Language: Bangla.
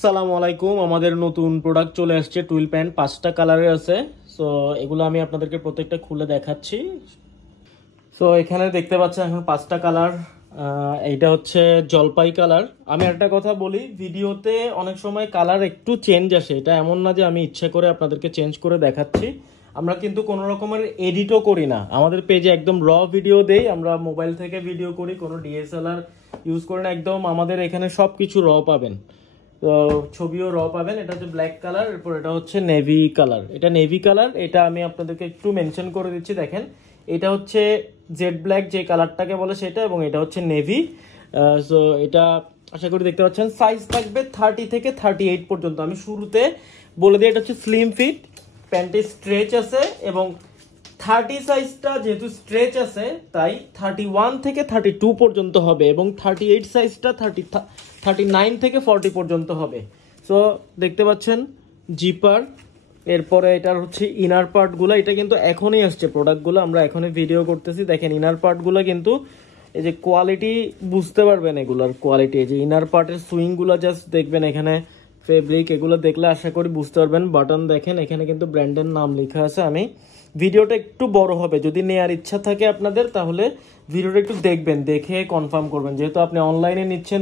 সালামু আলাইকুম। আমাদের নতুন প্রোডাক্ট চলে আসছে টুইল প্যান্ট, 5টা কালারের আছে। সো এগুলো আমি আপনাদেরকে প্রত্যেকটা খুলে দেখাচ্ছি। সো এখানে দেখতে পাচ্ছেন এখন 5টা কালার। এইটা হচ্ছে জলপাই কালার। আমি একটা কথা বলি, ভিডিওতে অনেক সময় কালার একটু চেঞ্জ আসে, এটা এমন না যে আমি ইচ্ছা করে আপনাদেরকে চেঞ্জ করে দেখাচ্ছি। আমরা কিন্তু কোনো রকমের এডিটও করি না, আমাদের পেজে একদম র ভিডিও দেই, আমরা মোবাইল থেকে ভিডিও করি, কোনো ডিএসএলআর ইউজ করি না। একদম আমাদের এখানে সব কিছু র পাবেন, তো ছবিও র পাবেন। এটা হচ্ছে ব্ল্যাক কালার, এরপর এটা হচ্ছে নেভি কালার। এটা নেভি কালার, এটা আমি আপনাদেরকে একটু মেনশন করে দিচ্ছি। দেখেন, এটা হচ্ছে জেড ব্ল্যাক যে কালারটাকে বলে সেটা, এবং এটা হচ্ছে নেভি। সো এটা আশা করি দেখতে পাচ্ছেন। সাইজ থাকবে 30 থেকে 38 পর্যন্ত। আমি শুরুতে বলে দিই, এটা হচ্ছে স্লিম ফিট, প্যান্টে স্ট্রেচ আছে, এবং 30 সাইজটা যেহেতু স্ট্রেচ আছে তাই 31 থেকে 32 পর্যন্ত হবে, এবং 38 সাইজটা 39 থেকে 40 পর্যন্ত হবে। সো দেখতে পাচ্ছেন জিপার। এরপরে এটার হচ্ছে ইনার পার্টগুলো, এটা কিন্তু এখনই আসছে প্রোডাক্টগুলো, আমরা এখনই ভিডিও করতেছি। দেখেন ইনার পার্টগুলো কিন্তু এই যে কোয়ালিটি বুঝতে পারবেন, এগুলোর কোয়ালিটি। এই যে ইনার পার্টের সুইংগুলো জাস্ট দেখবেন, এখানে ফেব্রিক এগুলো দেখলে আশা করি বুঝতে পারবেন। বাটন দেখেন, এখানে কিন্তু ব্র্যান্ডের নাম লেখা আছে। আমি ভিডিওটা একটু বড় হবে, যদি নেওয়ার ইচ্ছা থাকে আপনাদের তাহলে ভিডিওটা একটু দেখবেন, দেখে কনফার্ম করবেন, যেহেতু আপনি অনলাইনে নিচ্ছেন।